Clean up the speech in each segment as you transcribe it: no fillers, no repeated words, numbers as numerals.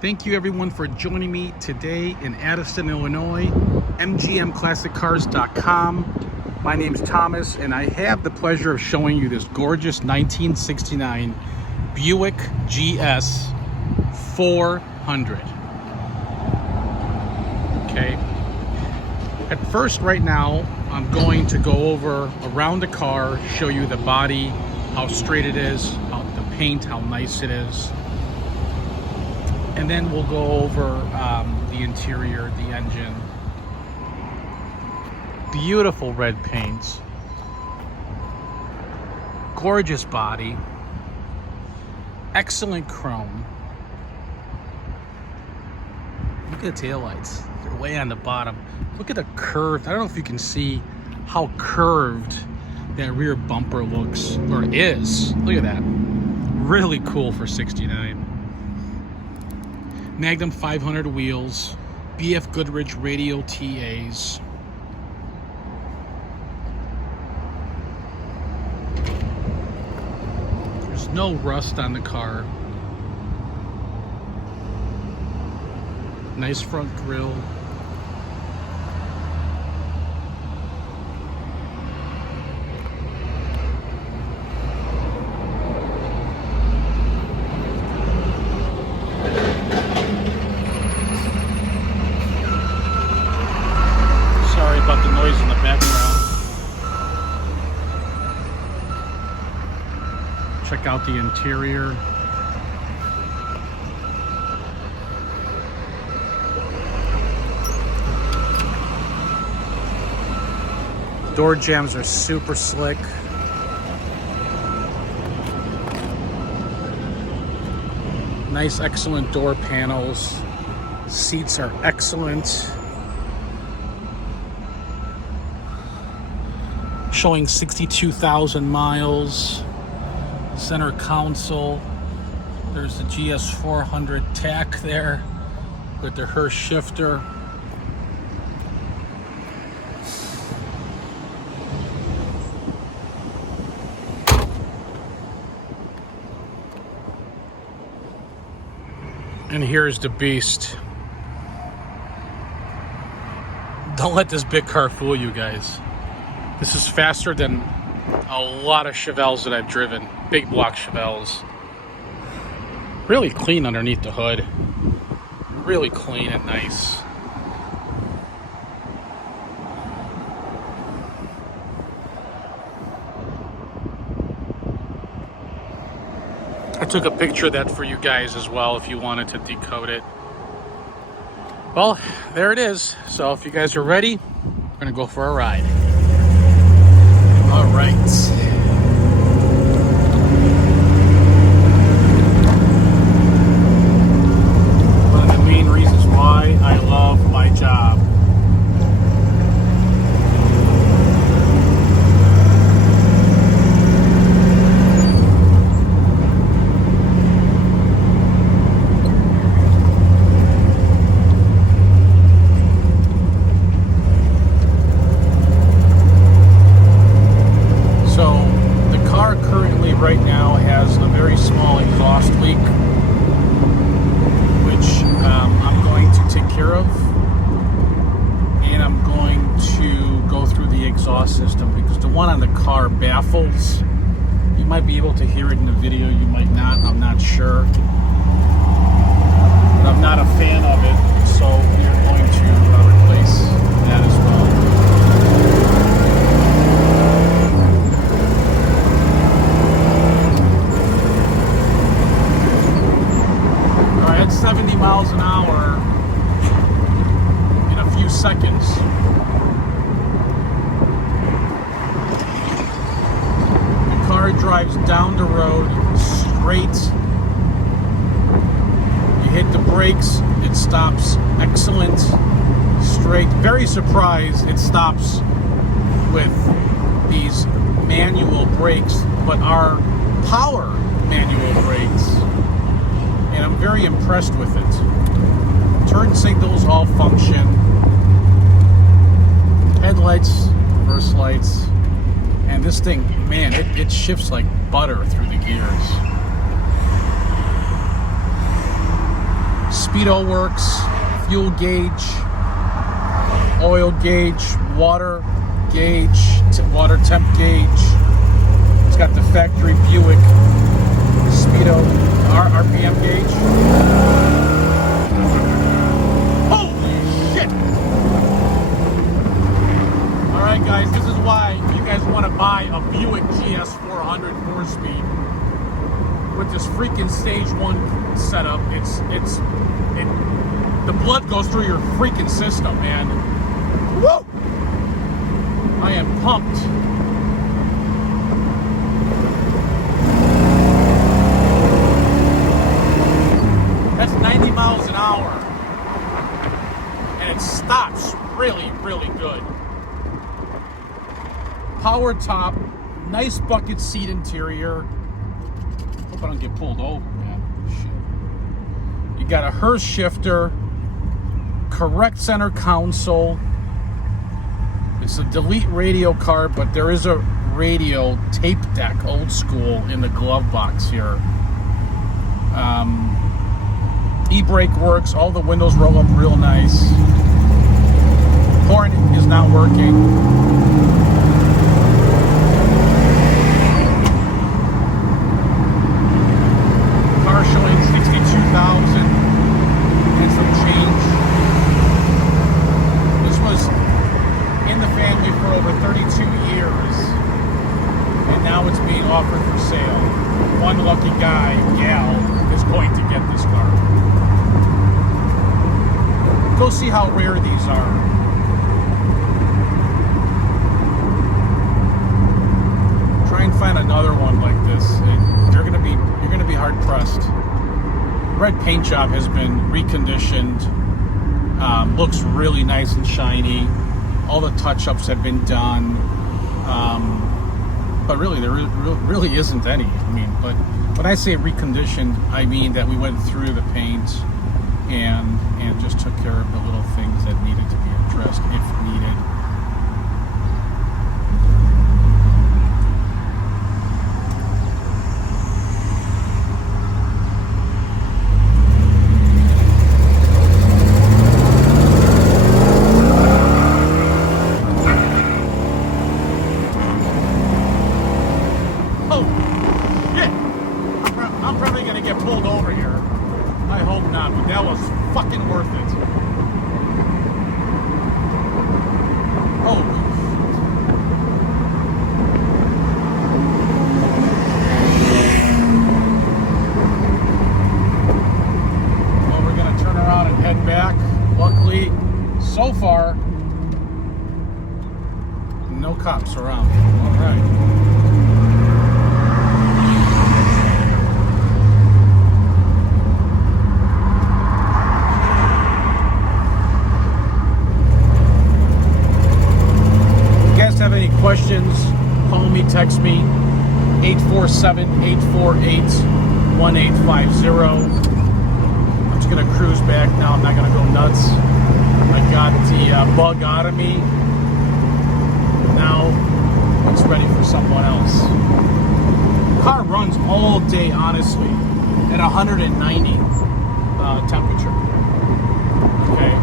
Thank you everyone for joining me today in Addison, Illinois, mgmclassiccars.com. My name is Thomas and I have the pleasure of showing you this gorgeous 1969 Buick GS400. Okay. At first, right now, I'm going to go over around the car, show you the body, how straight it is, the paint, how nice it is. And then we'll go over the interior, the engine. Beautiful red paints. Gorgeous body. Excellent chrome. Look at the taillights. They're way on the bottom. Look at the curve. I don't know if you can see how curved that rear bumper looks, or is. Look at that. Really cool for 69. Magnum 500 wheels, BF Goodrich radial TAs. There's no rust on the car. Nice front grille. About the noise in the background. Check out the interior. Door jambs are super slick. Nice, excellent door panels. Seats are excellent. Showing 62,000 miles. Center console. There's the GS400 tack there with the Hurst shifter. And here's the beast. Don't let this big car fool you guys. This is faster than a lot of Chevelles that I've driven. Big block Chevelles. Really clean underneath the hood. Really clean and nice. I took a picture of that for you guys as well if you wanted to decode it. Well, there it is. So if you guys are ready, we're gonna go for a ride. All right. One of the main reasons why I love my job. Right now has a very small exhaust leak, which I'm going to take care of, and I'm going to go through the exhaust system because the one on the car baffles. You might be able to hear it in the video, you might not, I'm not sure, but I'm not a fan of it, so we are going to replace that as well. At 70 miles an hour in a few seconds. The car drives down the road straight. You hit the brakes, it stops excellent, straight. Very surprised it stops with these manual brakes, but are power manual brakes. And I'm very impressed with it. Turn signals all function. Headlights, reverse lights. And this thing, man, it shifts like butter through the gears. Speedo works, fuel gauge, oil gauge, water gauge, water temp gauge. It's got the factory Buick Speedo RPM gauge. Holy shit! Alright guys, this is why you guys want to buy a Buick GS400 4-speed with this freaking stage 1 setup. The blood goes through your freaking system, man. Woo! I am pumped. That's 90 miles an hour. And it stops really, really good. Power top, nice bucket seat interior. Hope I don't get pulled over, man. Shit. You got a Hearst shifter, correct center console. It's a delete radio car, but there is a radio tape deck, old school, in the glove box here. E-brake works. All the windows roll up real nice. Horn is not working. Car showing 62,000 and some change. This was in the family for over 32 years, and now it's being offered for sale. One lucky guy, gal, is going to get this car. Go see how rare these are. Try and find another one like this. You're gonna be hard pressed. Red paint job has been reconditioned. Looks really nice and shiny. All the touch-ups have been done. But really, there really isn't any. I mean, but when I say reconditioned, I mean that we went through the paint and just took care of the little things that needed to be addressed if needed. Oh, shit! I'm probably gonna get pulled over here. I hope not, but that was fucking worth it. Oh. Well, we're gonna turn around and head back. Luckily, so far, no cops around. All right. Have any questions, call me, text me, 847-848-1850. I'm just going to cruise back now. I'm not going to go nuts. I got the bug out of me. Now it's ready for someone else. The car runs all day, honestly, at 190 temperature. Okay.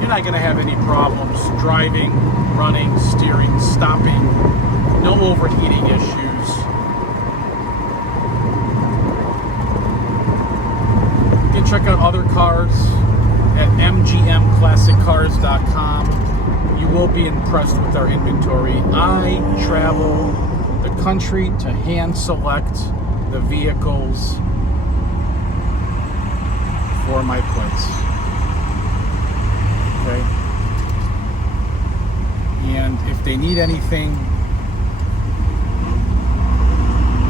You're not going to have any problems driving, running, steering, stopping. No overheating issues. You can check out other cars at mgmclassiccars.com. You will be impressed with our inventory. I travel the country to hand select the vehicles for my place. Okay. And if they need anything,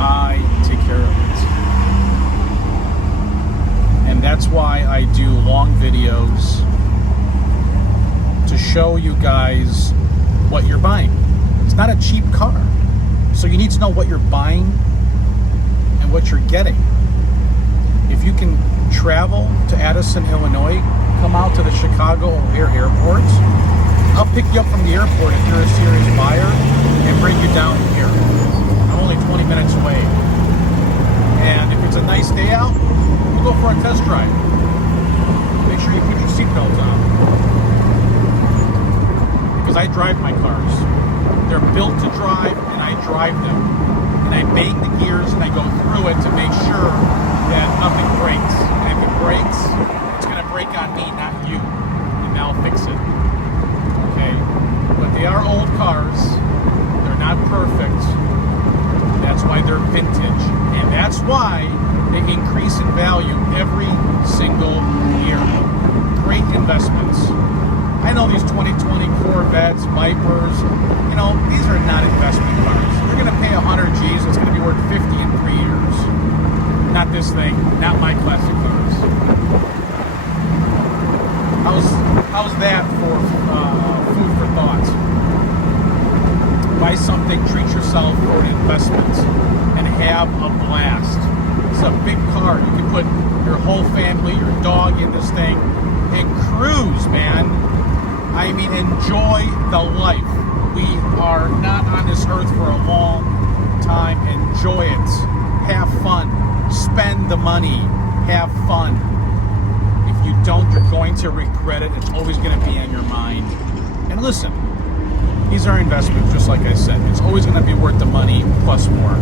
I take care of it. And that's why I do long videos to show you guys what you're buying. It's not a cheap car. So you need to know what you're buying and what you're getting. If you can travel to Addison, Illinois, come out to the Chicago O'Hare Airport, I'll pick you up from the airport if you're a serious buyer and bring you down here. I'm only 20 minutes away. And if it's a nice day out, we'll go for a test drive. drive them. And I bang the gears and I go through it to make sure that nothing breaks. And if it breaks, it's going to break on me, not you. And I'll fix it. Okay? But they are old cars. They're not perfect. That's why they're vintage. And that's why they increase in value every single year. Great investments. I know these 2020 Corvettes, Vipers, you know, these are not investment cars. You're going to pay 100 G's, it's going to be worth 50 in 3 years. Not this thing, not my classic cars. How's that for food for thought? Buy something, treat yourself for an investment, and have a blast. It's a big car. You can put your whole family, your dog in this thing, and cruise, man. I mean, enjoy the life. We are not on this earth for a long time. Enjoy it. Have fun. Spend the money. Have fun. If you don't, you're going to regret it. It's always going to be on your mind. And listen, these are investments, just like I said. It's always going to be worth the money plus more.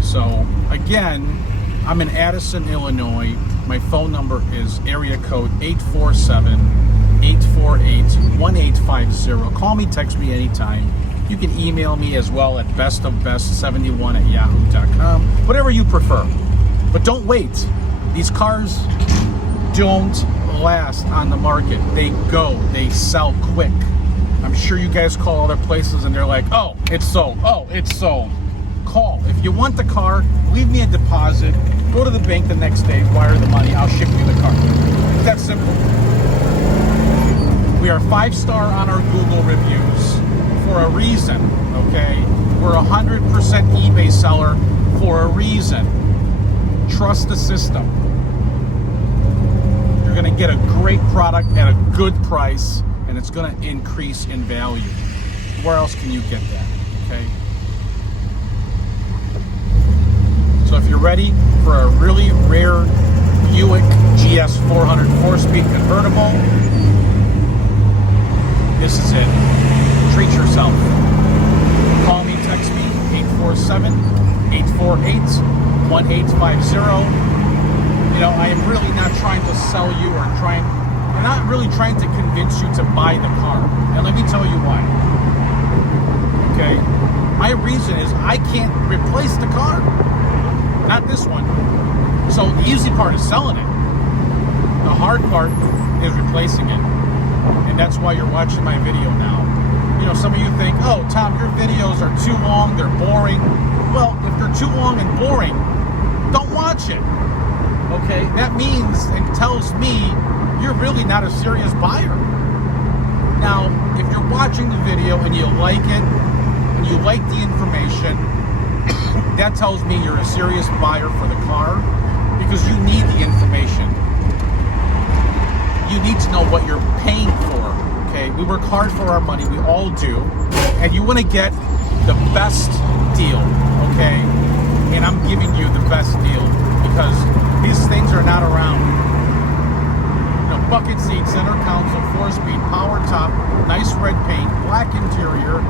So, again, I'm in Addison, Illinois. My phone number is area code 847-848-1850. Call me, text me anytime. You can email me as well at bestofbest71@yahoo.com. Whatever you prefer. But don't wait. These cars don't last on the market. They go. They sell quick. I'm sure you guys call other places and they're like, oh, it's sold. Oh, it's sold. Call. If you want the car, leave me a deposit. Go to the bank the next day, wire the money, I'll ship you the car. It's that simple. We are 5-star on our Google reviews for a reason, okay? We're a 100% eBay seller for a reason. Trust the system. You're gonna get a great product at a good price, and it's gonna increase in value. Where else can you get that, okay? So if you're ready for a really rare Buick GS400 4-speed convertible, this is it. Treat yourself. Call me, text me, 847-848-1850. You know, I am really not trying to sell you I'm not really trying to convince you to buy the car. And let me tell you why. Okay? My reason is I can't replace the car. Not this one. So the easy part is selling it. The hard part is replacing it. And that's why you're watching my video now. You know, some of you think, oh, Tom, your videos are too long, they're boring. Well, if they're too long and boring, don't watch it. Okay? That means and tells me you're really not a serious buyer. Now, if you're watching the video and you like it, and you like the information, that tells me you're a serious buyer for the car because you need the information. You need to know what you're paying for, okay? We work hard for our money, we all do, and you want to get the best deal, okay? And I'm giving you the best deal because these things are not around. You know, bucket seat, center console, 4-speed, power top, nice red paint, black interior,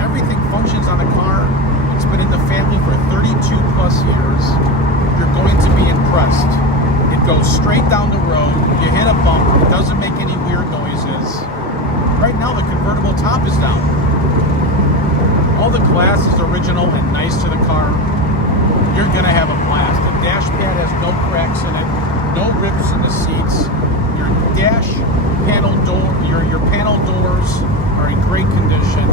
everything functions on the car. It's been in the family for 32 plus years. You're going to be impressed. It goes straight down the road. You hit a bump. It doesn't make any weird noises. Right now, the convertible top is down. All the glass is original and nice to the car. You're going to have a blast. The dash pad has no cracks in it, no rips in the seats. Your dash panel door, your panel doors are in great condition.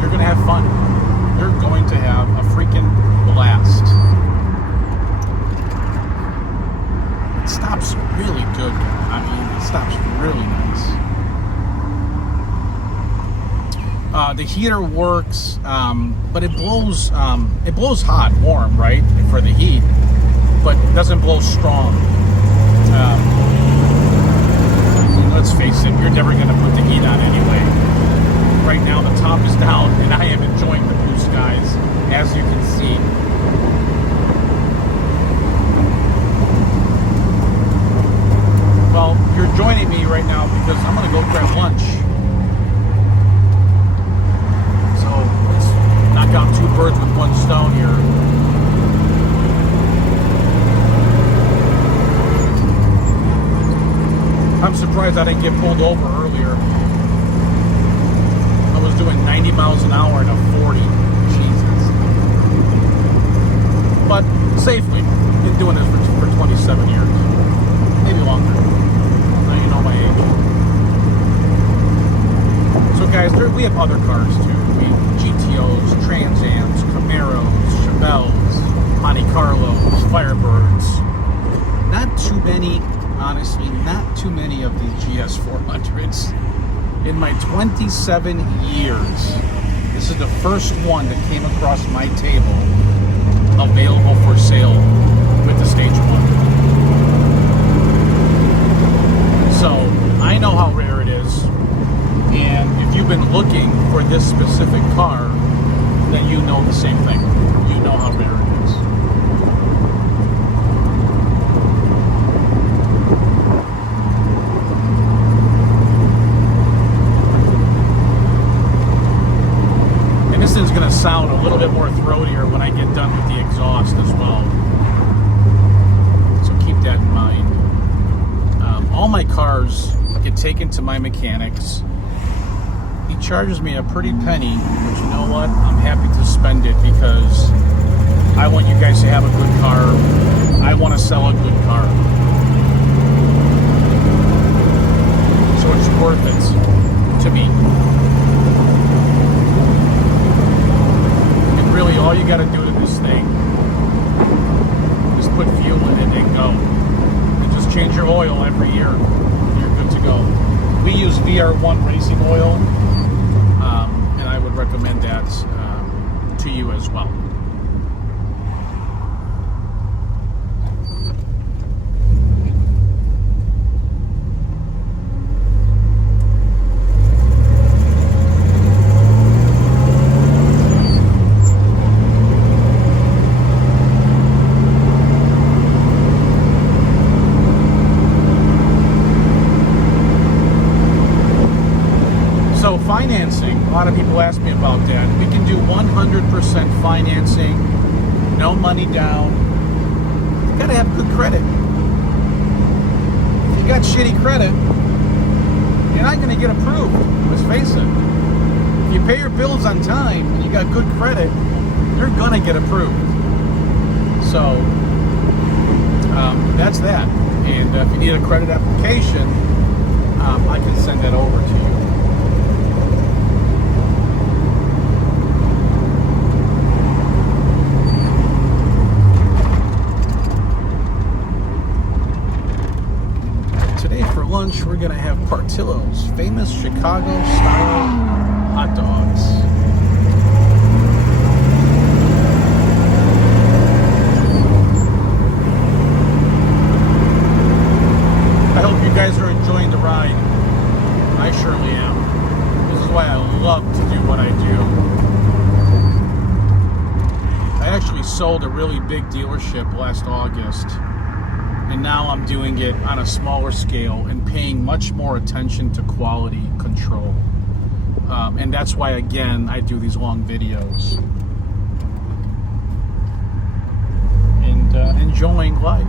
You're going to have fun. You're going to have a freaking blast. It stops really good. I mean, it stops really nice. The heater works, but it blows hot, warm, right, for the heat, but it doesn't blow strong. Let's face it, you're never going to put the heat on anyway. Right now the top is down and I am enjoying the blue skies, as you can see. Well, you're joining me right now because I'm going to go grab lunch. surprised I didn't get pulled over earlier. I was doing 90 miles an hour in a 40. Jesus. But safely. Been doing this for 27 years. Maybe longer. Now you know my age. So guys, we have other cars too. We have GTOs, Trans Ams, Camaros, Chevelles, Monte Carlos, Firebirds. Not too many, honestly, not too many of these GS400s. In my 27 years, this is the first one that came across my table available for sale with the Stage 1. So, I know how rare it is, and if you've been looking for this specific car, then you know the same thing. You know how rare it is. And this thing's going to sound a little bit more throatier when I get done with the exhaust as well. So keep that in mind. All my cars get taken to my mechanics. He charges me a pretty penny, but you know what? I'm happy to spend it because I want you guys to have a good car. I want to sell a good car. So it's worth it to me. And really, all you got to do to this thing is put fuel in it and go. And just change your oil every year. You're good to go. We use VR1 racing oil. And I would recommend that to you as well. So financing, a lot of people ask me about that. We can do 100% financing, no money down. You gotta have good credit. If you got shitty credit, you're not gonna get approved. Let's face it. If you pay your bills on time and you got good credit, you're gonna get approved. So that's that. And if you need a credit application, I can send that over to you. Lunch, we're gonna have Portillo's famous Chicago style hot dogs. I hope you guys are enjoying the ride. I surely am. This is why I love to do what I do. I actually sold a really big dealership last August. And now I'm doing it on a smaller scale and paying much more attention to quality control. And that's why, again, I do these long videos. And enjoying life.